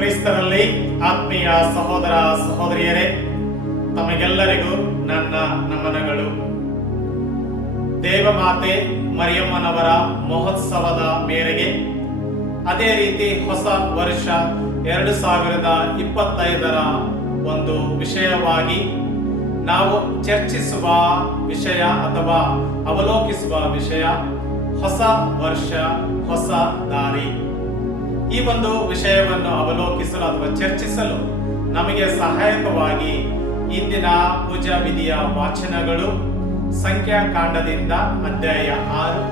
ಕ್ರಿಸ್ತರಲ್ಲಿ ಆತ್ಮೀಯ ಸಹೋದರ ಸಹೋದರಿಯರೇ, ತಮಗೆಲ್ಲರಿಗೂ ನನ್ನ ನಮನಗಳು. ದೇವಮಾತೆ ಮರಿಯಮ್ಮನವರ ಮಹೋತ್ಸವದ ಮೇರೆಗೆ ಅದೇ ರೀತಿ ಹೊಸ ವರ್ಷ ಎರಡು ಸಾವಿರದ ಇಪ್ಪತ್ತೈದರ ಒಂದು ವಿಷಯವಾಗಿ ನಾವು ಚರ್ಚಿಸುವ ವಿಷಯ ಅಥವಾ ಅವಲೋಕಿಸುವ ವಿಷಯ ಹೊಸ ವರ್ಷ, ಹೊಸ ದಾರಿ. ಈ ಒಂದು ವಿಷಯವನ್ನು ಅವಲೋಕಿಸಲು ಅಥವಾ ಚರ್ಚಿಸಲು ನಮಗೆ ಸಹಾಯಕವಾಗಿ ಇಂದಿನ ಪೂಜಾ ವಿಧಿಯ ವಾಚನಗಳು, ಸಂಖ್ಯಾಕಾಂಡದಿಂದ ಅಧ್ಯಾಯ ಆರು,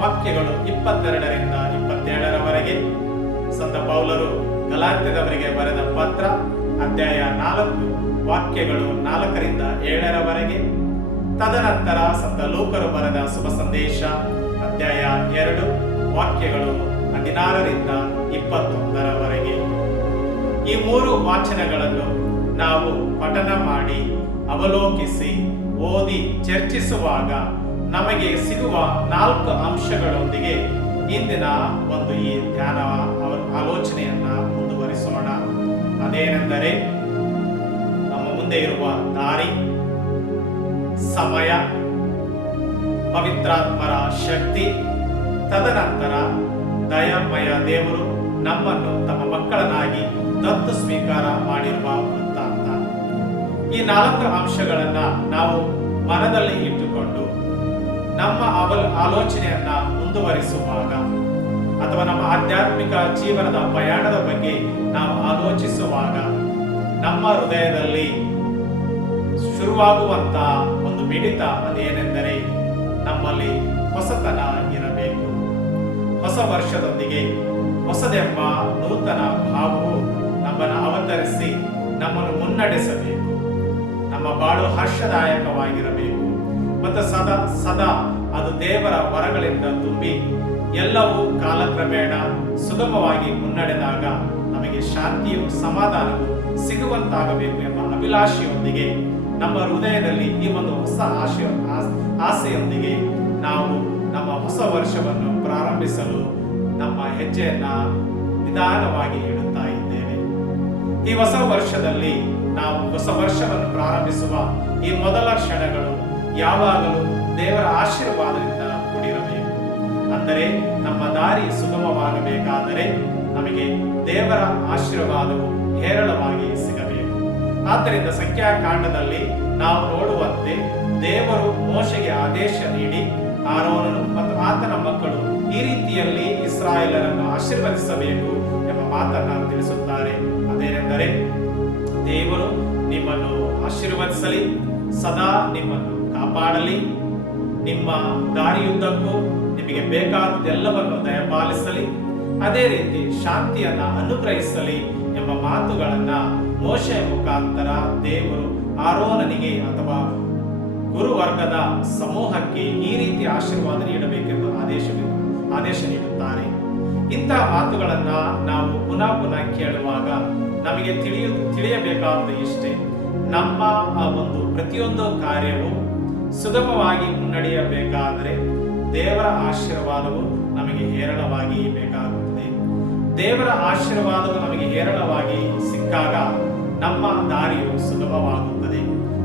ವಾಕ್ಯಗಳು ಇಪ್ಪತ್ತೆರಡರಿಂದ ಇಪ್ಪತ್ತೇಳರವರೆಗೆ. ಸಂತ ಪೌಲರು ಗಲಾತ್ಯದವರಿಗೆ ಬರೆದ ಪತ್ರ, ಅಧ್ಯಾಯ ನಾಲ್ಕು, ವಾಕ್ಯಗಳು ನಾಲ್ಕರಿಂದ ಏಳರವರೆಗೆ. ತದನಂತರ ಸಂತ ಲೋಕರು ಬರೆದ ಶುಭ ಸಂದೇಶ, ಅಧ್ಯಾಯ ಎರಡು, ವಾಕ್ಯಗಳು ಹದಿನಾರರಿಂದ ಇಪ್ಪತ್ತೊಂದರವರೆಗೆ. ಈ ಮೂರು ವಾಚನಗಳನ್ನು ನಾವು ಪಠನ ಮಾಡಿ ಅವಲೋಕಿಸಿ ಓದಿ ಚರ್ಚಿಸುವಾಗ ನಮಗೆ ಸಿಗುವ ನಾಲ್ಕು ಅಂಶಗಳೊಂದಿಗೆ ಇಂದಿನ ಒಂದು ಈ ಧ್ಯಾನ ಆಲೋಚನೆಯನ್ನ ಮುಂದುವರಿಸೋಣ. ಅದೇನೆಂದರೆ ನಮ್ಮ ಮುಂದೆ ಇರುವ ದಾರಿ, ಸಮಯ, ಪವಿತ್ರಾತ್ಮರ ಶಕ್ತಿ, ತದನಂತರ ದಯಾಮಯ ದೇವರು ನಮ್ಮನ್ನು ತಮ್ಮ ಮಕ್ಕಳನ್ನಾಗಿ ದತ್ತು ಸ್ವೀಕಾರ ಮಾಡಿರುವ ವೃತ್ತಾಂತ. ಈ ನಾಲ್ಕು ಅಂಶಗಳನ್ನ ನಾವು ಮನದಲ್ಲಿ ಇಟ್ಟುಕೊಂಡು ನಮ್ಮ ಅವಲ್ ಆಲೋಚನೆಯನ್ನ ಮುಂದುವರಿಸುವಾಗ ಅಥವಾ ನಮ್ಮ ಆಧ್ಯಾತ್ಮಿಕ ಜೀವನದ ಪ್ರಯಾಣದ ಬಗ್ಗೆ ನಾವು ಆಲೋಚಿಸುವಾಗ ನಮ್ಮ ಹೃದಯದಲ್ಲಿ ಶುರುವಾಗುವಂತ ಒಂದು ಮಿಡಿತ ಅದೇನೆಂದರೆ ನಮ್ಮಲ್ಲಿ ಹೊಸತನ ಇರಬೇಕು. ಹೊಸ ವರ್ಷದೊಂದಿಗೆ ಹೊಸದೆಂಬ ನೂತನ ಭಾವವು ನಮ್ಮನ್ನು ಅವತರಿಸಿ ನಮ್ಮನ್ನು ಮುನ್ನಡೆಸಬೇಕು. ನಮ್ಮ ಬಾಳು ಹರ್ಷದಾಯಕವಾಗಿರಬೇಕು. ಮತ್ತು ಸದಾ ಸದಾ ಅದು ದೇವರ ವರಗಳಿಂದ ತುಂಬಿ ಎಲ್ಲವೂ ಕಾಲಕ್ರಮೇಣ ಸುಗಮವಾಗಿ ಮುನ್ನಡೆದಾಗ ನಮಗೆ ಶಾಂತಿಯು ಸಮಾಧಾನವು ಸಿಗುವಂತಾಗಬೇಕು ಎಂಬ ಅಭಿಲಾಷೆಯೊಂದಿಗೆ ನಮ್ಮ ಹೃದಯದಲ್ಲಿ ಈ ಒಂದು ಹೊಸ ಆಶೆ ಆಸ್- ಆಸೆಯೊಂದಿಗೆ ನಾವು ನಮ್ಮ ಹೊಸ ವರ್ಷವನ್ನು ಪ್ರಾರಂಭಿಸಲು ನಮ್ಮ ಹೆಜ್ಜೆಯನ್ನ ನಿಧಾನವಾಗಿ ಇಡುತ್ತಾ ಇದ್ದೇವೆ. ಈ ಹೊಸ ವರ್ಷದಲ್ಲಿ ನಾವು ಹೊಸ ವರ್ಷವನ್ನು ಪ್ರಾರಂಭಿಸುವ ಈ ಮೊದಲ ಕ್ಷಣಗಳು ಯಾವಾಗಲೂ ದೇವರ ಆಶೀರ್ವಾದದಿಂದ ಕೂಡಿರಬೇಕು. ಅಂದರೆ ನಮ್ಮ ದಾರಿ ಸುಗಮವಾಗಬೇಕಾದರೆ ನಮಗೆ ದೇವರ ಆಶೀರ್ವಾದವು ಹೇರಳವಾಗಿ ಸಿಗಬೇಕು. ಆದ್ದರಿಂದ ಸಂಖ್ಯಾಕಾಂಡದಲ್ಲಿ ನಾವು ನೋಡುವಂತೆ ದೇವರು ಮೋಶೆಗೆ ಆದೇಶ ನೀಡಿ ಆರೋನನು ಮತ್ತು ಆತನ ಮಕ್ಕಳು ಈ ರೀತಿಯಲ್ಲಿ ಇಸ್ರಾಯೇಲರನ್ನು ಆಶೀರ್ವದಿಸಬೇಕು ಎಂಬ ಮಾತನ್ನ ತಿಳಿಸುತ್ತಾರೆ. ಅದೇನೆಂದರೆ, ದೇವರು ನಿಮ್ಮನ್ನು ಆಶೀರ್ವದಿಸಲಿ, ಸದಾ ನಿಮ್ಮನ್ನು ಕಾಪಾಡಲಿ. ನಿಮ್ಮ ದಾರಿಯುದ್ದಕ್ಕೂ ನಿಮಗೆ ಬೇಕಾದದ್ದೆಲ್ಲವನ್ನು ದಯಪಾಲಿಸಲಿ. ಅದೇ ರೀತಿ ಶಾಂತಿಯನ್ನ ಅನುಗ್ರಹಿಸಲಿ ಎಂಬ ಮಾತುಗಳನ್ನ ಮೋಶೆಯ ಮುಖಾಂತರ ದೇವರು ಆರೋನನಿಗೆ ಅಥವಾ ಗುರುವರ್ಗದ ಸಮೂಹಕ್ಕೆ ಈ ರೀತಿ ಆಶೀರ್ವಾದ ನೀಡಬೇಕೆಂದು ಆದೇಶ ಆದೇಶ ನೀಡುತ್ತಾರೆ. ಇಂತಹ ಮಾತುಗಳನ್ನ ನಾವು ಪುನಃ ಪುನಃ ಕೇಳುವಾಗ ನಮಗೆ ತಿಳಿಯ ತಿಳಿಯಬೇಕಾದ ಇಷ್ಟೇ. ನಮ್ಮ ಆ ಒಂದು ಪ್ರತಿಯೊಂದು ಕಾರ್ಯವು ಸುಗಮವಾಗಿ ಮುನ್ನಡೆಯಬೇಕಾದರೆ ದೇವರ ಆಶೀರ್ವಾದವು ನಮಗೆ ಹೇರಳವಾಗಿ ಬೇಕಾಗುತ್ತದೆ. ದೇವರ ಆಶೀರ್ವಾದವು ನಮಗೆ ಹೇರಳವಾಗಿ ಸಿಕ್ಕಾಗ ನಮ್ಮ ದಾರಿಯು ಸುಗಮವಾಗುತ್ತದೆ.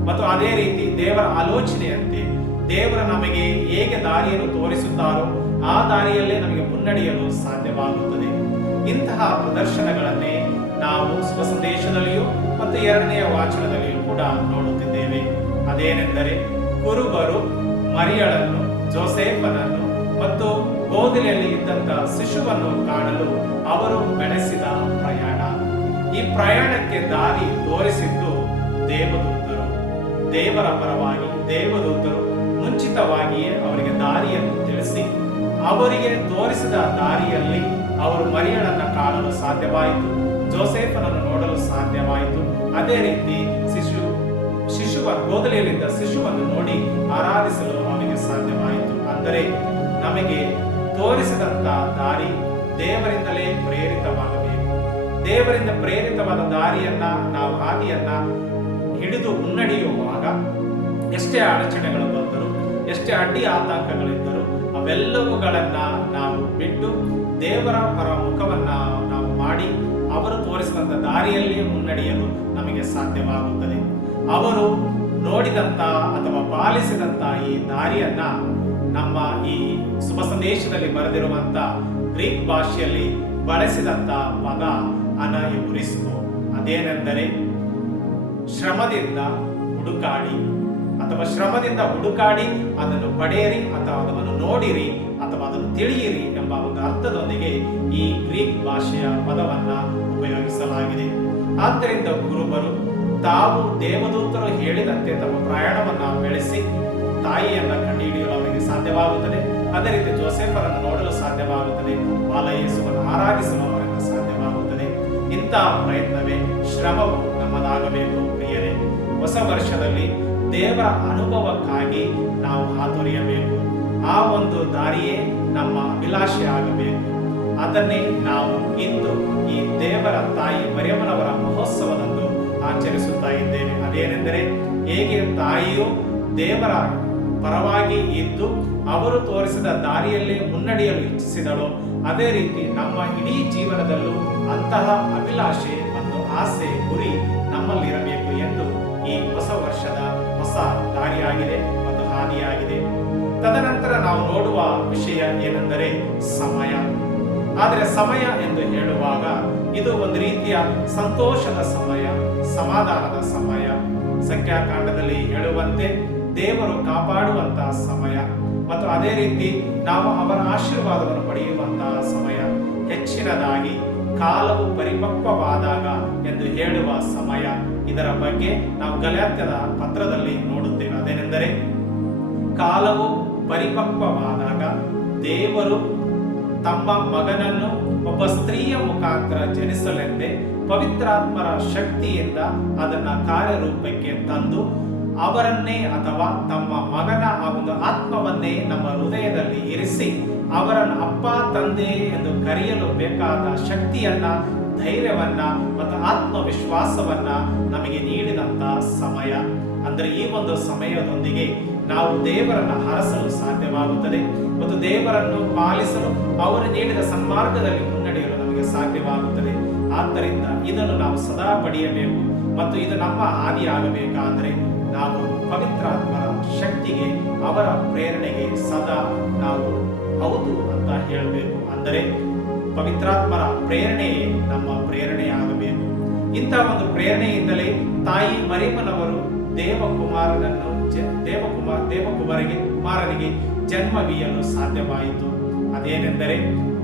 ಮತ್ತು ಅದೇ ರೀತಿ ದೇವರ ಆಲೋಚನೆಯಂತೆ ದೇವರು ನಮಗೆ ಹೇಗೆ ದಾರಿಯನ್ನು ತೋರಿಸುತ್ತಾರೋ ಆ ದಾರಿಯಲ್ಲೇ ನಮಗೆ ಮುನ್ನಡೆಯಲು ಸಾಧ್ಯವಾಗುತ್ತದೆ. ಇಂತಹ ಪ್ರದರ್ಶನಗಳನ್ನೇ ನಾವು ಸ್ವಸಂದೇಶದಲ್ಲಿಯೂ ಸಂದೇಶದಲ್ಲಿಯೂ ಮತ್ತು ಎರಡನೆಯ ವಾಚನದಲ್ಲಿಯೂ ಕೂಡ ನೋಡುತ್ತಿದ್ದೇವೆ. ಅದೇನೆಂದರೆ ಕುರುಬರು ಮರಿಯಳನ್ನು, ಜೋಸೇಫನನ್ನು ಮತ್ತು ಗೋದಲಿಯಲ್ಲಿ ಇದ್ದಂತ ಶಿಶುವನ್ನು ಕಾಣಲು ಅವರು ಬೆಳೆಸಿದ ಪ್ರಯಾಣ. ಈ ಪ್ರಯಾಣಕ್ಕೆ ದಾರಿ ತೋರಿಸಿದ್ದು ದೇವದೂತರು. ದೇವರ ಪರವಾಗಿ ದೇವದೂತರು ಮುಂಚಿತವಾಗಿಯೇ ಅವರಿಗೆ ದಾರಿಯನ್ನು ತಿಳಿಸಿ ಅವರಿಗೆ ತೋರಿಸಿದ ದಾರಿಯಲ್ಲಿ ಅವರು ಮರಿಯಳನ್ನ ಕಾಣಲು ಸಾಧ್ಯವಾಯಿತು, ಜೋಸೇಫನನ್ನು ನೋಡಲು ಸಾಧ್ಯವಾಯಿತು. ಅದೇ ರೀತಿ ಶಿಶು, ಶಿಶುವ, ಗೋದಲಿಯಲ್ಲಿದ್ದ ಶಿಶುವನ್ನು ನೋಡಿ ಆರಾಧಿಸಲು ಅವನಿಗೆ ಸಾಧ್ಯವಾಯಿತು. ಅಂದರೆ ನಮಗೆ ತೋರಿಸಿದಂತ ದಾರಿ ದೇವರಿಂದಲೇ ಪ್ರೇರಿತವಾಗಬೇಕು. ದೇವರಿಂದ ಪ್ರೇರಿತವಾದ ದಾರಿಯನ್ನ, ನಾವು ಹಾದಿಯನ್ನ ಹಿಡಿದು ಮುನ್ನಡೆಯುವಾಗ ಎಷ್ಟೇ ಅಡಚಣೆಗಳು ಬಂದರು, ಎಷ್ಟೇ ಅಡ್ಡಿ ಆತಂಕಗಳಿದ್ದರು ಅವೆಲ್ಲವುಗಳನ್ನ ನಾವು ಬಿಟ್ಟು ದೇವರ ಪರ ಮುಖವನ್ನ ನಾವು ಮಾಡಿ ಅವರು ತೋರಿಸಿದಂಥ ದಾರಿಯಲ್ಲಿಯೇ ಮುನ್ನಡೆಯಲು ನಮಗೆ ಸಾಧ್ಯವಾಗುತ್ತದೆ. ಅವರು ನೋಡಿದಂಥ ಅಥವಾ ಪಾಲಿಸಿದಂಥ ಈ ದಾರಿಯನ್ನ ನಮ್ಮ ಈ ಶುಭ ಸಂದೇಶದಲ್ಲಿ ಬರೆದಿರುವಂತ ಗ್ರೀಕ್ ಭಾಷೆಯಲ್ಲಿ ಬಳಸಿದಂತ ಪದ ಅನ ಎಬುರಿಸ್ಕೋ. ಅದೇನೆಂದರೆ ಶ್ರಮದಿಂದ ಹುಡುಕಾಡಿ. ಅಥವಾ ಶ್ರಮದಿಂದ ಹುಡುಕಾಡಿ, ಅದನ್ನು ಪಡೆಯಿರಿ ಅಥವಾ ಅದನ್ನು ನೋಡಿರಿ ಅಥವಾ ಅದನ್ನು ತಿಳಿಯಿರಿ ಎಂಬ ಒಂದು ಅರ್ಥದೊಂದಿಗೆ ಈ ಗ್ರೀಕ್ ಭಾಷೆಯ ಪದವನ್ನ ಉಪಯೋಗಿಸಲಾಗಿದೆ. ಆದ್ದರಿಂದ ಗುರುಬರು, ತಾವು ದೇವದೂತರು ಹೇಳಿದಂತೆ ತಮ್ಮ ಪ್ರಯಾಣವನ್ನು ಬೆಳೆಸಿ ತಾಯಿಯನ್ನ ಕಂಡುಹಿಡಿಯಲು ಅವರಿಗೆ ಸಾಧ್ಯವಾಗುತ್ತದೆ. ಅದೇ ರೀತಿ ಜೋಸೆಫರನ್ನು ನೋಡಲು ಸಾಧ್ಯವಾಗುತ್ತದೆ. ಬಾಲಯೇಸುವನ್ನು ಆರಾಧಿಸಲು ಅವರಿಂದ ಸಾಧ್ಯವಾಗುತ್ತದೆ. ಇಂತಹ ಪ್ರಯತ್ನವೇ ಶ್ರಮವು ನಮ್ಮದಾಗಬೇಕು ಪ್ರಿಯರೇ. ಹೊಸ ವರ್ಷದಲ್ಲಿ ದೇವರ ಅನುಭವಕ್ಕಾಗಿ ನಾವು ಹಾತೊರೆಯಬೇಕು ಆ ಒಂದು ದಾರಿಯೇ ನಮ್ಮ ಅಭಿಲಾಷೆ ಆಗಬೇಕು. ಅದನ್ನೇ ನಾವು ಇಂದು ಈ ದೇವರ ತಾಯಿ ಮರಿಯಮ್ಮನವರ ಮಹೋತ್ಸವದಂದು ಆಚರಿಸುತ್ತಾ ಇದ್ದೇವೆ. ಅದೇನೆಂದರೆ, ಹೇಗೆ ತಾಯಿಯು ದೇವರ ಪರವಾಗಿ ಇದ್ದು ಅವರು ತೋರಿಸಿದ ದಾರಿಯಲ್ಲೇ ಮುನ್ನಡೆಯಲು ಇಚ್ಛಿಸಿದಳು, ಅದೇ ರೀತಿ ನಮ್ಮ ಇಡೀ ಜೀವನದಲ್ಲೂ ಅಂತಹ ಅಭಿಲಾಷೆ ಮತ್ತು ಆಸೆ ಗುರಿ ನಮ್ಮಲ್ಲಿರಬೇಕು. ದಾರಿಯಾಗಿದೆ ಮತ್ತು ಹಾನಿಯಾಗಿದೆ. ತದನಂತರ ನಾವು ನೋಡುವ ವಿಷಯ ಏನೆಂದರೆ ಸಮಯ. ಆದರೆ ಸಮಯ ಎಂದು ಹೇಳುವಾಗ ಇದು ಒಂದು ರೀತಿಯ ಸಂತೋಷದ ಸಮಯ, ಸಮಾಧಾನದ ಸಮಯ. ಸಂಖ್ಯಾಕಾಂಡದಲ್ಲಿ ಹೇಳುವಂತೆ ದೇವರು ಕಾಪಾಡುವಂತಹ ಸಮಯ ಮತ್ತು ಅದೇ ರೀತಿ ನಾವು ಅವರ ಆಶೀರ್ವಾದವನ್ನು ಪಡೆಯುವಂತಹ ಸಮಯ. ಹೆಚ್ಚಿನದಾಗಿ ಕಾಲವು ಪರಿಪಕ್ವವಾದಾಗ ಎಂದು ಹೇಳುವ ಸಮಯ. ಇದರ ಬಗ್ಗೆ ನಾವು ಗಲಾತ್ಯದ ಪತ್ರದಲ್ಲಿ ನೋಡುತ್ತೇವೆ. ಅದೇನೆಂದರೆ, ಕಾಲವು ಪರಿಪಕ್ವವಾದಾಗ ದೇವರು ತಮ್ಮ ಮಗನನ್ನು ಒಬ್ಬ ಸ್ತ್ರೀಯ ಮುಖಾಂತರ ಜನಿಸಲೆಂದೇ ಪವಿತ್ರಾತ್ಮರ ಶಕ್ತಿಯಿಂದ ಅದನ್ನ ಕಾರ್ಯರೂಪಕ್ಕೆ ತಂದು ಅವರನ್ನೇ ಅಥವಾ ತಮ್ಮ ಮಗನ ಆ ಒಂದು ಆತ್ಮವನ್ನೇ ನಮ್ಮ ಹೃದಯದಲ್ಲಿ ಇರಿಸಿ ಅವರನ್ನು ಅಪ್ಪ, ತಂದೆ ಎಂದು ಕರೆಯಲು ಬೇಕಾದ ಶಕ್ತಿಯನ್ನ, ಧೈರ್ಯವನ್ನ ಮತ್ತು ಆತ್ಮವಿಶ್ವಾಸವನ್ನ ನಮಗೆ ನೀಡಿದಂತ ಸಮಯ. ಅಂದ್ರೆ ಈ ಒಂದು ಸಮಯದೊಂದಿಗೆ ನಾವು ದೇವರನ್ನು ಹರಸಲು ಸಾಧ್ಯವಾಗುತ್ತದೆ ಮತ್ತು ದೇವರನ್ನು ಪಾಲಿಸಲು ಅವರು ನೀಡಿದ ಸನ್ಮಾರ್ಗದಲ್ಲಿ ಮುನ್ನಡೆಯಲು ನಮಗೆ ಸಾಧ್ಯವಾಗುತ್ತದೆ. ಆದ್ದರಿಂದ ಇದನ್ನು ನಾವು ಸದಾ ಪಡೆಯಬೇಕು ಮತ್ತು ಇದು ನಮ್ಮ ಹಾನಿಯಾಗಬೇಕಾದರೆ ನಾವು ಪವಿತ್ರಾತ್ಮರ ಶಕ್ತಿಗೆ, ಅವರ ಪ್ರೇರಣೆಗೆ ಸದಾ ನಾವು ಹೌದು ಅಂತ ಹೇಳಬೇಕು. ಅಂದರೆ ಪವಿತ್ರಾತ್ಮರ ಪ್ರೇರಣೆಯೇ ನಮ್ಮ ಪ್ರೇರಣೆಯಾಗಬೇಕು. ಇಂತಹ ಒಂದು ಪ್ರೇರಣೆಯಿಂದಲೇ ತಾಯಿ ಮರಿಮನವರು ದೇವಕುಮಾರನನ್ನು ದೇವಕುಮಾರ ದೇವಕುಮಾರ್, ದೇವಕುಮಾರಿಗೆ, ಕುಮಾರನಿಗೆ ಜನ್ಮವೀಯಲು ಸಾಧ್ಯವಾಯಿತು. ಅದೇನೆಂದರೆ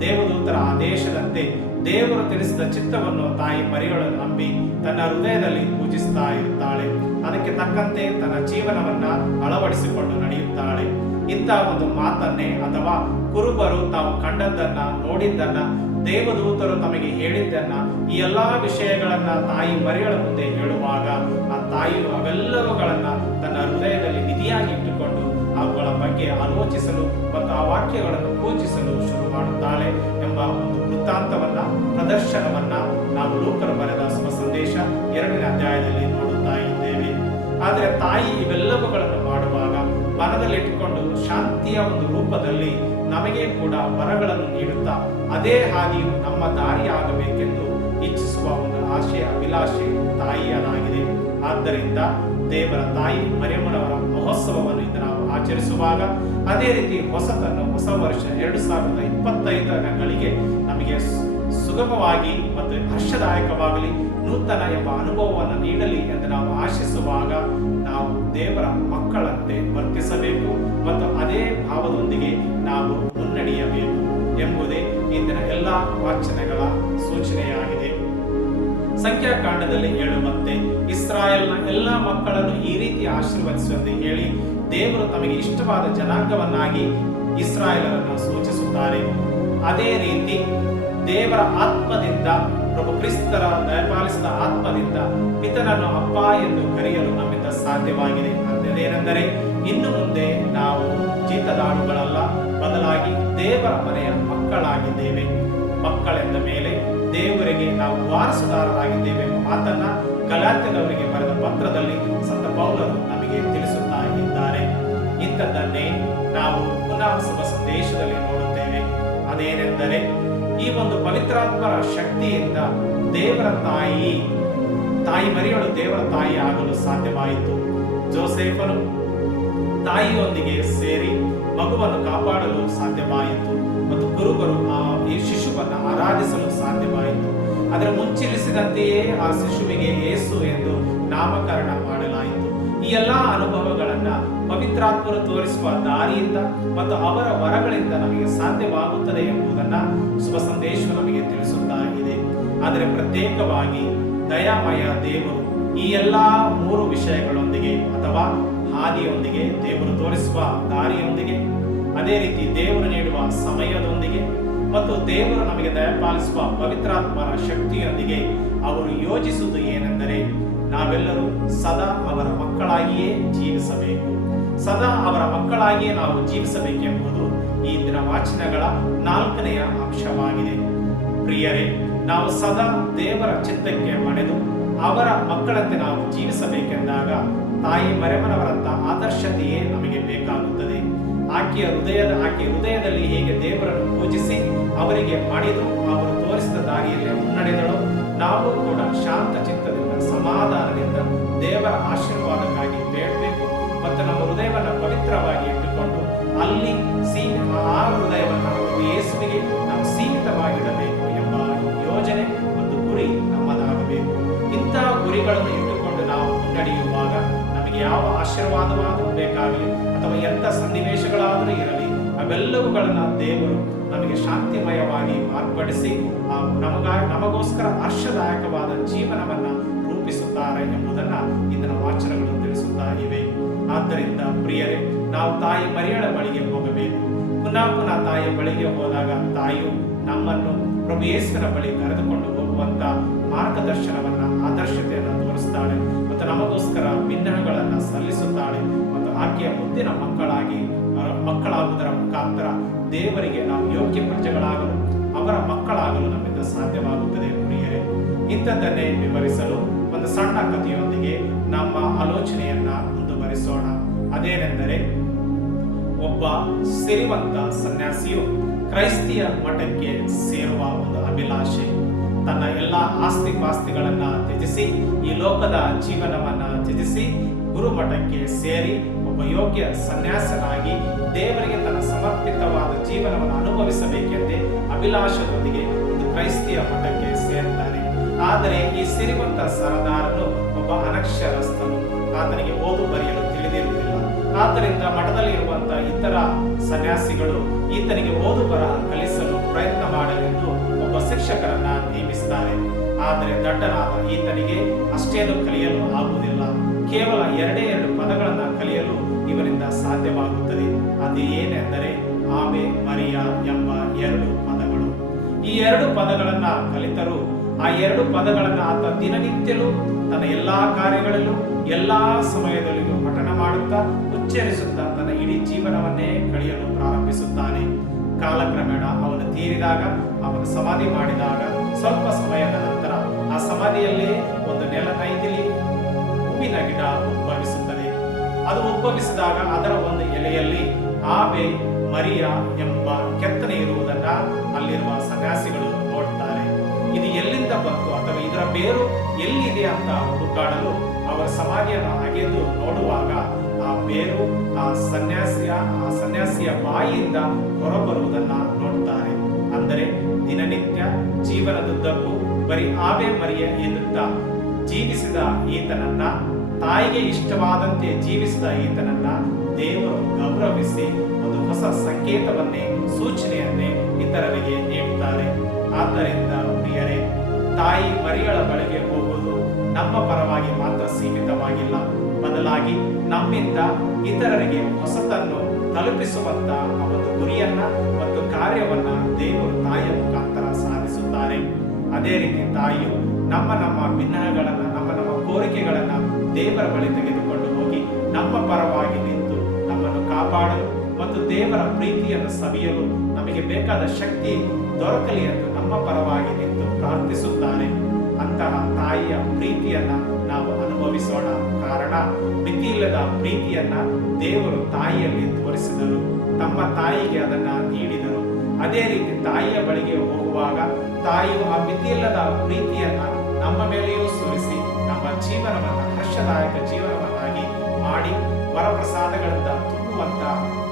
ದೇವದೂತರ ಆದೇಶದಂತೆ ದೇವರು ತಿಳಿಸಿದ ಚಿತ್ತವನ್ನು ತಾಯಿ ಮರಿಯೊಳನ್ನು ನಂಬಿ ತನ್ನ ಹೃದಯದಲ್ಲಿ ಪೂಜಿಸ್ತಾ ಇರುತ್ತಾಳೆ. ಅದಕ್ಕೆ ತಕ್ಕಂತೆ ತನ್ನ ಜೀವನವನ್ನ ಅಳವಡಿಸಿಕೊಂಡು ನಡೆಯುತ್ತಾಳೆ. ಇಂಥ ಒಂದು ಮಾತನ್ನೇ ಅಥವಾ ಕುರುಬರು ತಾವು ಕಂಡದ್ದನ್ನ, ನೋಡಿದ್ದನ್ನ, ದೇವದೂತರು ತಮಗೆ ಹೇಳಿದ್ದನ್ನ ಈ ಎಲ್ಲಾ ವಿಷಯಗಳನ್ನ ತಾಯಿ ಮರಿಯಳ ಮುಂದೆ ಹೇಳುವಾಗ ತಾಯಿಯು ಅವೆಲ್ಲವುಗಳನ್ನ ತನ್ನ ಹೃದಯದಲ್ಲಿ ನಿಧಿಯಾಗಿ ಇಟ್ಟುಕೊಂಡು ಅವುಗಳ ಬಗ್ಗೆ ಆಲೋಚಿಸಲು ಮತ್ತು ಆ ವಾಕ್ಯಗಳನ್ನು ಪೂಜಿಸಲು ಶುರು ಮಾಡುತ್ತಾಳೆ ಎಂಬ ಒಂದು ವೃತ್ತಾಂತವನ್ನ, ಪ್ರದರ್ಶನವನ್ನ ನಾವು ಲೋಕರು ಬರೆದ ಸ್ವ ಸಂದೇಶ ಎರಡನೇ ಅಧ್ಯಾಯದಲ್ಲಿ ನೋಡುತ್ತಾ ಇದ್ದೇವೆ. ಆದರೆ ತಾಯಿ ಇವೆಲ್ಲವುಗಳನ್ನು ಮಾಡುವಾಗ ಮನದಲ್ಲಿಟ್ಟುಕೊಂಡು ಶಾಂತಿಯ ಒಂದು ರೂಪದಲ್ಲಿ ನಮಗೆ ಕೂಡ ವರಗಳನ್ನು ನೀಡುತ್ತಾ ಅದೇ ಹಾದಿಯು ನಮ್ಮ ದಾರಿಯಾಗಬೇಕೆಂದು ಇಚ್ಛಿಸುವ ಒಂದು ಆಶೆ ಅಭಿಲಾಷೆ ತಾಯಿಯದಾಗಿದೆ. ಆದ್ದರಿಂದ ದೇವರ ತಾಯಿ ಮರಿಯಮ್ಮನವರ ಮಹೋತ್ಸವವನ್ನು ಇಂದು ನಾವು ಆಚರಿಸುವಾಗ, ಅದೇ ರೀತಿ ಹೊಸತನ್ನು ಹೊಸ ವರ್ಷ ಎರಡು ಸಾವಿರದ ಇಪ್ಪತ್ತೈದರಗಳಿಗೆ ನಮಗೆ ಸುಗಮವಾಗಿ ಮತ್ತು ಹರ್ಷದಾಯಕವಾಗಲಿ, ನೂತನ ಎಂಬ ಅನುಭವವನ್ನು ನೀಡಲಿ ಎಂದು ನಾವು ಆಶಿಸುವಾಗ ನಾವು ದೇವರ ಮಕ್ಕಳಂತೆ ವರ್ತಿಸಬೇಕು ಮತ್ತು ಅದೇ ಭಾವದೊಂದಿಗೆ ನಾವು ಮುನ್ನಡೆಯಬೇಕು ಎಂಬುದೇ ಇಂದಿನ ಎಲ್ಲ ವಾಚನೆಗಳ ಸೂಚನೆಯಾಗಿದೆ. ಸಂಖ್ಯಾಕಾಂಡದಲ್ಲಿ ಹೇಳುವಂತೆ ಇಸ್ರಾಯೇಲ್ನ ಎಲ್ಲಾ ಮಕ್ಕಳನ್ನು ಈ ರೀತಿ ಆಶೀರ್ವದಿಸುವಂತೆ ಹೇಳಿ, ದೇವರು ತಮಗೆ ಇಷ್ಟವಾದ ಜನಾಂಗವನ್ನಾಗಿ ಇಸ್ರಾಯೇಲರನ್ನು ಸೂಚಿಸುತ್ತಾರೆ. ಅದೇ ರೀತಿ ದೇವರ ಆತ್ಮದಿಂದ, ಪ್ರಭು ಕ್ರಿಸ್ತರ ದಯಪಾಲಿಸಿದ ಆತ್ಮದಿಂದ ಪಿತನನ್ನು ಅಪ್ಪ ಎಂದು ಕರೆಯಲು ನಮ್ಮಿಂದ ಸಾಧ್ಯವಾಗಿದೆ. ಅದೇನೆಂದರೆ ಇನ್ನು ಮುಂದೆ ನಾವು ಜೀತದಾಳುಗಳಲ್ಲ, ಬದಲಾಗಿ ದೇವರ ಮನೆಯ ಮಕ್ಕಳಾಗಿದ್ದೇವೆ. ಮಕ್ಕಳೆಂದ ಮೇಲೆ ದೇವರಿಗೆ ನಾವು ವಾರಸುದಾರರಾಗಿದ್ದೇವೆ ಎಂಬ ಮಾತನ್ನ ಗಲಾತ್ಯದವರಿಗೆ ಬರೆದ ಪತ್ರದಲ್ಲಿ ಸಂತ ಪೌಲರು ನಮಗೆ ತಿಳಿಸುತ್ತಾ ಇದ್ದಾರೆ. ಇಂಥದ್ದನ್ನೇ ನಾವು ಪುನಃ ಶುಭ ಸಂದೇಶದಲ್ಲಿ ನೋಡುತ್ತೇವೆ. ಅದೇನೆಂದರೆ, ಈ ಒಂದು ಪವಿತ್ರಾತ್ಮರ ಶಕ್ತಿಯಿಂದ ದೇವರ ತಾಯಿ ತಾಯಿ ಮರಿಯಳು ದೇವರ ತಾಯಿ ಆಗಲು ಸಾಧ್ಯವಾಯಿತು. ಜೋಸೇಫನು ತಾಯಿಯೊಂದಿಗೆ ಸೇರಿ ಮಗುವನ್ನು ಕಾಪಾಡಲು ಸಾಧ್ಯವಾಯಿತು ಮತ್ತು ಗುರುಗಳು ಆ ಈ ಶಿಶುವನ್ನು ಆರಾಧಿಸಲು ಸಾಧ್ಯವಾಯಿತು. ಅದರ ಮುಂಚಿರಿಸಿದಂತೆಯೇ ಆ ಶಿಶುವಿಗೆ ಏಸು ಎಂದು ನಾಮಕರಣ ಮಾಡಲಾಯಿತು. ಈ ಎಲ್ಲಾ ಅನುಭವಗಳನ್ನ ಪವಿತ್ರಾತ್ಮರು ತೋರಿಸುವ ದಾರಿಯಿಂದ ಮತ್ತು ಅವರ ವರಗಳಿಂದ ನಮಗೆ ಸಾಧ್ಯವಾಗುತ್ತದೆ ಎಂಬುದನ್ನ ಶುಭ ಸಂದೇಶ ನಮಗೆ ತಿಳಿಸುತ್ತಾ ಇದೆ. ಆದರೆ ಪ್ರತ್ಯೇಕವಾಗಿ ದಯಾಮಯ ದೇವರು ಈ ಎಲ್ಲಾ ಮೂರು ವಿಷಯಗಳೊಂದಿಗೆ ಅಥವಾ ಹಾದಿಯೊಂದಿಗೆ ದೇವರು ತೋರಿಸುವ ದಾರಿಯೊಂದಿಗೆ ಅದೇ ರೀತಿ ದೇವರು ನೀಡುವ ಸಮಯದೊಂದಿಗೆ ಮತ್ತು ದೇವರು ನಮಗೆ ದಯಪಾಲಿಸುವ ಪವಿತ್ರಾತ್ಮರ ಶಕ್ತಿಯೊಂದಿಗೆ ಅವರು ಯೋಜಿಸುವುದು ಏನೆಂದರೆ ನಾವೆಲ್ಲರೂ ಸದಾ ಅವರ ಮಕ್ಕಳಾಗಿಯೇ ಜೀವಿಸಬೇಕು. ಸದಾ ಅವರ ಮಕ್ಕಳಾಗಿಯೇ ನಾವು ಜೀವಿಸಬೇಕೆಂಬುದು ಈ ದಿನ ವಾಚನಗಳ ನಾಲ್ಕನೆಯ ಅಂಶವಾಗಿದೆ. ಪ್ರಿಯರೇ, ನಾವು ಸದಾ ದೇವರ ಚಿತ್ತಕ್ಕೆ ಮಣೆದು ಅವರ ಮಕ್ಕಳಂತೆ ನಾವು ಜೀವಿಸಬೇಕೆಂದಾಗ ತಾಯಿ ಮರೆಮನವರಂತ ಆದರ್ಶತೆಯೇ ನಮಗೆ ಬೇಕಾಗುತ್ತದೆ. ಆಕೆಯ ಹೃದಯದ ಆಕೆಯ ಹೃದಯದಲ್ಲಿ ಹೇಗೆ ದೇವರನ್ನು ಪೂಜಿಸಿ ಅವರಿಗೆ ಮಣಿದು ಅವರು ತೋರಿಸಿದ ದಾರಿಯಲ್ಲಿ ಮುನ್ನಡೆದಳು. ನಾವು ಕೂಡ ಶಾಂತ ಚಿತ್ತದಿಂದ, ಸಮಾಧಾನದಿಂದ ದೇವರ ಆಶೀರ್ವಾದಕ್ಕಾಗಿ ಬೇಡಬೇಕು ಮತ್ತು ನಮ್ಮ ಹೃದಯವನ್ನು ಪವಿತ್ರವಾಗಿ ಇಟ್ಟುಕೊಂಡು ಅಲ್ಲಿ ಸೀಮಿತ ಆ ಹೃದಯವನ್ನು ಯೇಸುವಿಗೆ ನಾವು ಸೀಮಿತವಾಗಿಡಬೇಕು ಎಂಬ ಯೋಜನೆ ಮತ್ತು ಗುರಿ ನಮ್ಮದಾಗಬೇಕು. ಇಂತಹ ಗುರಿಗಳನ್ನು ಇಟ್ಟುಕೊಂಡು ನಾವು ಮುನ್ನಡೆಯುವಾಗ ನಮಗೆ ಯಾವ ಆಶೀರ್ವಾದವಾದರೂ ಬೇಕಾಗಲಿ. ಅಥವಾ ಎಂಥ ಸನ್ನಿವೇಶಗಳಾದರೂ ಇರಲಿ, ಅವೆಲ್ಲವುಗಳನ್ನು ದೇವರು ನಮಗೆ ಶಾಂತಿಮಯವಾಗಿ ಮಾರ್ಪಡಿಸಿ, ಆ ನಮಗ ನಮಗೋಸ್ಕರ ಹರ್ಷದಾಯಕವಾದ ಜೀವನವನ್ನ ರೂಪಿಸುತ್ತಾರೆ ಎಂಬುದನ್ನ ಇಂದಿನ ವಾಚನಗಳು ತಿಳಿಸುತ್ತಾ ಇವೆ ಆದ್ದರಿಂದ ಪ್ರಿಯರೇ, ನಾವು ತಾಯಿ ಮರಿಯಳ ಬಳಿಗೆ ಹೋಗಬೇಕು. ಪುನಃ ಪುನಃ ತಾಯಿಯ ಬಳಿಗೆ ಹೋದಾಗ ತಾಯಿಯು ನಮ್ಮನ್ನು ಪ್ರಭು ಬಳಿ ಕರೆದುಕೊಂಡು ಹೋಗುವಂತ ಮಾರ್ಗದರ್ಶನವನ್ನ, ಆದರ್ಶತೆಯನ್ನು ತೋರಿಸ್ತಾಳೆ ಮತ್ತು ನಮಗೋಸ್ಕರ ಭಿನ್ನಗಳನ್ನು ಸಲ್ಲಿಸುತ್ತಾಳೆ. ಆಕೆಯ ಮುಂದಿನ ಮಕ್ಕಳಾಗಿ ಮಕ್ಕಳಾಗುವುದರ ಮುಖಾಂತರ ದೇವರಿಗೆ ನಾವು ಯೋಗ್ಯ ಪ್ರಜೆಗಳಾಗಲು, ಅವರ ಮಕ್ಕಳಾಗಲು ನಮ್ಮಿಂದ ಸಾಧ್ಯವಾಗುತ್ತದೆ ಪ್ರಿಯರೇ. ಇಂಥದ್ದನ್ನೇ ವಿವರಿಸಲು ಒಂದು ಸಣ್ಣ ಕಥೆಯೊಂದಿಗೆ ನಮ್ಮ ಆಲೋಚನೆಯನ್ನ ಮುಂದುವರಿಸೋಣ. ಅದೇನೆಂದರೆ, ಒಬ್ಬ ಸಿರಿವಂತ ಸನ್ಯಾಸಿಯು ಕ್ರೈಸ್ತಿಯ ಮಠಕ್ಕೆ ಸೇರುವ ಒಂದು ಅಭಿಲಾಷೆ. ತನ್ನ ಎಲ್ಲ ಆಸ್ತಿ ಪಾಸ್ತಿಗಳನ್ನ ತ್ಯಜಿಸಿ, ಈ ಲೋಕದ ಜೀವನವನ್ನ ತ್ಯಜಿಸಿ ಗುರುಮಠಕ್ಕೆ ಸೇರಿ ಒಬ್ಬ ಯೋಗ್ಯ ಸನ್ಯಾಸನಾಗಿ ದೇವರಿಗೆ ತನ್ನ ಸಮರ್ಪಿತವಾದ ಜೀವನವನ್ನು ಅನುಭವಿಸಬೇಕೆಂದೇ ಅಭಿಲಾಷದೊಂದಿಗೆ ಒಂದು ಕ್ರೈಸ್ತಿಯ ಮಠಕ್ಕೆ ಸೇರ್ತಾನೆ ಆದರೆ ಈ ಸಿರಿವಂತ ಸರದಾರನು ಒಬ್ಬ ಅನಕ್ಷರಸ್ಥನು. ಆತನಿಗೆ ಓದು ಬರೆಯಲು ತಿಳಿದಿರುವುದಿಲ್ಲ. ಆದ್ದರಿಂದ ಮಠದಲ್ಲಿ ಇರುವಂತಹ ಇತರ ಸನ್ಯಾಸಿಗಳು ಈತನಿಗೆ ಓದು ಬರಹ ಕಲಿಸಲು ಪ್ರಯತ್ನ ಮಾಡಲೆಂದು ಒಬ್ಬ ಶಿಕ್ಷಕರನ್ನ ನೇಮಿಸುತ್ತಾರೆ ಆದರೆ ದಡ್ಡನಾದ ಈತನಿಗೆ ಅಷ್ಟೇನು ಕಲಿಯಲು ಆಗುವುದಿಲ್ಲ. ಕೇವಲ ಎರಡೇ ಎರಡು ಪದಗಳನ್ನು ಕಲಿಯಲು ಇವರಿಂದ ಸಾಧ್ಯವಾಗುತ್ತದೆ. ಅದು ಏನೆಂದರೆ ಆಮೆ, ಮರಿಯ ಎಂಬ ಎರಡು ಪದಗಳು. ಈ ಎರಡು ಪದಗಳನ್ನ ಕಲಿತರು, ಆ ಎರಡು ಪದಗಳನ್ನ ಆತ ದಿನನಿತ್ಯಲೂ ತನ್ನ ಎಲ್ಲಾ ಕಾರ್ಯಗಳಲ್ಲೂ, ಎಲ್ಲಾ ಸಮಯದಲ್ಲಿಯೂ ಪಠಣ ಮಾಡುತ್ತಾ, ಉಚ್ಚರಿಸುತ್ತಾ ತನ್ನ ಇಡೀ ಜೀವನವನ್ನೇ ಕಳೆಯಲು ಪ್ರಾರಂಭಿಸುತ್ತಾನೆ. ಕಾಲಕ್ರಮೇಣ ಅವನು ತೀರಿದಾಗ, ಅವನು ಸಮಾಧಿ ಮಾಡಿದಾಗ, ಸ್ವಲ್ಪ ಸಮಯದ ನಂತರ ಆ ಸಮಾಧಿಯಲ್ಲೇ ಒಂದು ನೆಲ ನೈದಿಲಿ ಹೂವಿನ ಗಿಡ ಉದ್ಭವಿಸುತ್ತದೆ. ಅದು ಉದ್ಭವಿಸಿದಾಗ ಅದರ ಒಂದು ಎಲೆಯಲ್ಲಿ ಆಬೆ, ಮರಿಯ ಎಂಬ ಕೆತ್ತನೆ ಇರುವುದನ್ನ ಅಲ್ಲಿರುವ ಸನ್ಯಾಸಿಗಳು ನೋಡ್ತಾರೆ. ಇದು ಎಲ್ಲಿಂದ ಬಂತು ಅಥವಾ ಇದರ ಬೇರು ಎಲ್ಲಿದೆ ಅಂತ ಹುಡುಕಾಡಲು ಅವರ ಸಮಾಧಿಯನ್ನು ಅಗೆದು ನೋಡುವಾಗ ಆ ಬೇರು, ಆ ಸನ್ಯಾಸಿಯ ಆ ಸನ್ಯಾಸಿಯ ಬಾಯಿಯಿಂದ ಹೊರಬರುವುದನ್ನ ನೋಡ್ತಾರೆ. ಅಂದರೆ ದಿನನಿತ್ಯ ಜೀವನದುದ್ದಕ್ಕೂ ಬರೀ ಆವೆ ಮರಿಯ ಎನ್ನುತ್ತಾ ಜೀವಿಸಿದ ಈತನನ್ನ ತಾಯಿಗೆ ಇಷ್ಟವಾದಂತೆ ಜೀವಿಸಿದ ಈತನನ್ನ ದೇವರು ಗೌರವಿಸಿ ಒಂದು ಹೊಸ ಸಂಕೇತವನ್ನೇ, ಸೂಚನೆಯನ್ನೇ ಇತರರಿಗೆ ನೀಡುತ್ತಾರೆ. ಆದ್ದರಿಂದ ಪ್ರಿಯರೇ, ತಾಯಿ ಮರಿಗಳ ಬಳಿಗೆ ಹೋಗುವುದು ನಮ್ಮ ಪರವಾಗಿ ಮಾತ್ರ ಸೀಮಿತವಾಗಿಲ್ಲ. ಬದಲಾಗಿ ನಮ್ಮಿಂದ ಇತರರಿಗೆ ಹೊಸತನ್ನು ತಲುಪಿಸುವಂತ ಒಂದು ಗುರಿಯನ್ನ ಮತ್ತು ಕಾರ್ಯವನ್ನ ದೇವರು ತಾಯಿಯ ಮುಖಾಂತರ ಸಾಧಿಸುತ್ತಾರೆ. ಅದೇ ರೀತಿ ತಾಯಿಯು ನಮ್ಮ ನಮ್ಮ ಭಿನ್ನಗಳನ್ನ ನಮ್ಮ ನಮ್ಮ ಕೋರಿಕೆಗಳನ್ನ ದೇವರ ಬಳಿ ತೆಗೆದುಕೊಂಡು ಹೋಗಿ ನಮ್ಮ ಪರವಾಗಿ ನಿಂತು ನಮ್ಮನ್ನು ಕಾಪಾಡಲು ಮತ್ತು ದೇವರ ಪ್ರೀತಿಯನ್ನು ಸವಿಯಲು ನಮಗೆ ಬೇಕಾದ ಶಕ್ತಿ ದೊರಕಲಿ ಎಂದು ನಮ್ಮ ಪರವಾಗಿ ನಿಂತು ಪ್ರಾರ್ಥಿಸುತ್ತಾರೆ ಅಂತಹ ತಾಯಿಯ ಪ್ರೀತಿಯನ್ನ ನಾವು ಅನುಭವಿಸೋಣ. ಕಾರಣ, ಮಿತಿಯಿಲ್ಲದ ಪ್ರೀತಿಯನ್ನ ದೇವರು ತಾಯಿಯಲ್ಲಿ ತೋರಿಸಿದರು. ತಮ್ಮ ತಾಯಿಗೆ ಅದನ್ನ ನೀಡಿದರು. ಅದೇ ರೀತಿ ತಾಯಿಯ ಬಳಿಗೆ ಹೋಗುವಾಗ ತಾಯಿಯು ಆ ಮಿತಿಯಿಲ್ಲದ ಪ್ರೀತಿಯನ್ನ ನಮ್ಮ ಮೇಲೆಯೂ ಸುರಿಸಿ ಜೀವನವನ್ನ ಹರ್ಷದಾಯಕ ಜೀವನವನ್ನಾಗಿ ಮಾಡಿ ವರಪ್ರಸಾದಗಳಿಂದ ತುಂಬುವಂತ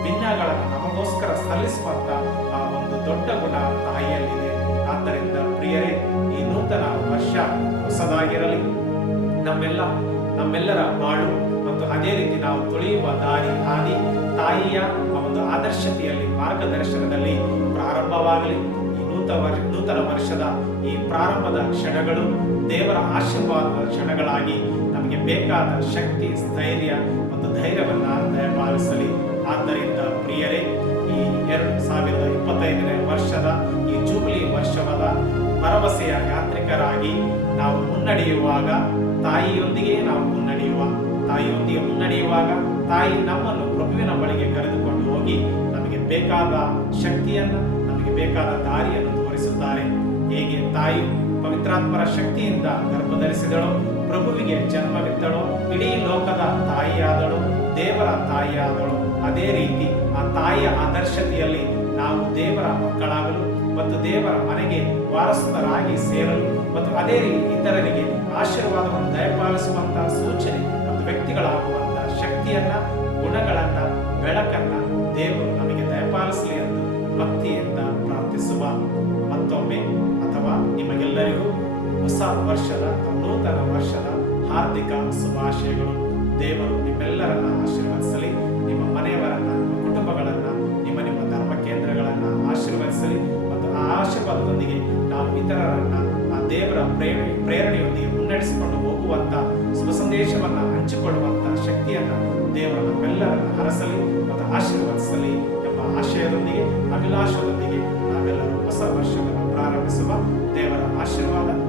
ಭಿನ್ನಗಳನ್ನು ನಮಗೋಸ್ಕರ ಸಲ್ಲಿಸುವಂತ ಆ ಒಂದು ದೊಡ್ಡ ಗುಣ ತಾಯಿಯಲ್ಲಿದೆ. ಆದ್ದರಿಂದ ಪ್ರಿಯರೇ, ಈ ನೂತನ ವರ್ಷ ಹೊಸದಾಗಿರಲಿ. ನಮ್ಮೆಲ್ಲ, ನಮ್ಮೆಲ್ಲರ ಬಾಳು ಮತ್ತು ಅದೇ ರೀತಿ ನಾವು ತುಳಿಯುವ ದಾರಿ, ಹಾದಿ ತಾಯಿಯ ಒಂದು ಆದರ್ಶತೆಯಲ್ಲಿ, ಮಾರ್ಗದರ್ಶನದಲ್ಲಿ ಪ್ರಾರಂಭವಾಗಲಿ. ನೂತನ ನೂತನ ವರ್ಷದ ಈ ಪ್ರಾರಂಭದ ಕ್ಷಣಗಳು. ದೇವರ ಆಶೀರ್ವಾದದ ಕ್ಷಣಗಳಾಗಿ ನಮಗೆ ಬೇಕಾದ ಶಕ್ತಿ, ಸ್ಥೈರ್ಯ ಮತ್ತು ಧೈರ್ಯವನ್ನು ದಯಪಾಲಿಸಲಿ. ಆದ್ದರಿಂದ ಪ್ರಿಯರೇ, ಈ ಎರಡು ಸಾವಿರದ ಇಪ್ಪತ್ತೈದನೇ ವರ್ಷದ ಈ ಜೂಬ್ಲಿ ವರ್ಷವಾದ ಭರವಸೆಯ ಯಾತ್ರಿಕರಾಗಿ ನಾವು ಮುನ್ನಡೆಯುವಾಗ, ತಾಯಿಯೊಂದಿಗೆ ನಾವು ಮುನ್ನಡೆಯುವ, ತಾಯಿಯೊಂದಿಗೆ ಮುನ್ನಡೆಯುವಾಗ, ತಾಯಿ ನಮ್ಮನ್ನು ಪ್ರಭುವಿನ ಬಳಿಗೆ ಕರೆದುಕೊಂಡು ಹೋಗಿ ನಮಗೆ ಬೇಕಾದ ಶಕ್ತಿಯನ್ನು, ನಮಗೆ ಬೇಕಾದ ದಾರಿಯನ್ನು ತೋರಿಸುತ್ತಾರೆ ಹೇಗೆ? ತಾಯಿ ಪವಿತ್ರಾತ್ಮರ ಶಕ್ತಿಯಿಂದ ಗರ್ಭಧರಿಸಿದಳು, ಪ್ರಭುವಿಗೆ ಜನ್ಮವಿತ್ತಳು ಇಡೀ ಲೋಕದ ತಾಯಿಯಾದಳು, ದೇವರ ತಾಯಿಯಾದಳು. ಅದೇ ರೀತಿ ಆ ತಾಯಿಯ ಆದರ್ಶತೆಯಲ್ಲಿ ನಾವು ದೇವರ ಮಕ್ಕಳಾಗಲು ಮತ್ತು ದೇವರ ಮನೆಗೆ ವಾರಸ್ಥರಾಗಿ ಸೇರಲು ಮತ್ತು ಅದೇ ರೀತಿ ಇತರರಿಗೆ ಆಶೀರ್ವಾದವನ್ನು ದಯಪಾಲಿಸುವಂತಹ ಸೂಚನೆ ಮತ್ತು ವ್ಯಕ್ತಿಗಳಾಗುವಂತಹ ಶಕ್ತಿಯನ್ನ, ಗುಣಗಳನ್ನ, ಬೆಳಕನ್ನ ದೇವರು ನಮಗೆ ದಯಪಾಲಿಸಲಿ ಎಂದು ಭಕ್ತಿಯಿಂದ ಪ್ರಾರ್ಥಿಸುವ ಮತ್ತೊಮ್ಮೆ, ಅಥವಾ ನಿಮಗೆಲ್ಲರಿಗೂ ಹೊಸ ವರ್ಷದ, ನೂತನ ವರ್ಷದ ಹಾರ್ದಿಕ ಶುಭಾಶಯಗಳು. ದೇವರು ನಿಮ್ಮೆಲ್ಲರನ್ನ ಆಶೀರ್ವದಿಸಲಿ, ನಿಮ್ಮ ಮನೆಯವರನ್ನ, ನಿಮ್ಮ ಕುಟುಂಬಗಳನ್ನ, ನಿಮ್ಮ ನಿಮ್ಮ ಧರ್ಮ ಕೇಂದ್ರಗಳನ್ನ ಆಶೀರ್ವದಿಸಲಿ. ಮತ್ತು ಆ ಆಶೀರ್ವಾದದೊಂದಿಗೆ ನಾವು ಇತರರನ್ನ, ಆ ದೇವರ ಪ್ರೇರಣೆ, ಪ್ರೇರಣೆಯೊಂದಿಗೆ ಮುನ್ನಡೆಸಿಕೊಂಡು ಹೋಗುವಂತ ಶುಭ ಸಂದೇಶವನ್ನ ಹಂಚಿಕೊಳ್ಳುವಂತ ಶಕ್ತಿಯನ್ನ ದೇವರು ನಮ್ಮೆಲ್ಲರನ್ನ ಹರಸಲಿ, ಮತ್ತು ಆಶೀರ್ವದಿಸಲಿ ಎಂಬ ಆಶಯದೊಂದಿಗೆ ನಾವೆಲ್ಲರೂ ವರ್ಷವನ್ನು ಪ್ರಾರಂಭಿಸುವ ದೇವರ ಆಶೀರ್ವಾದ.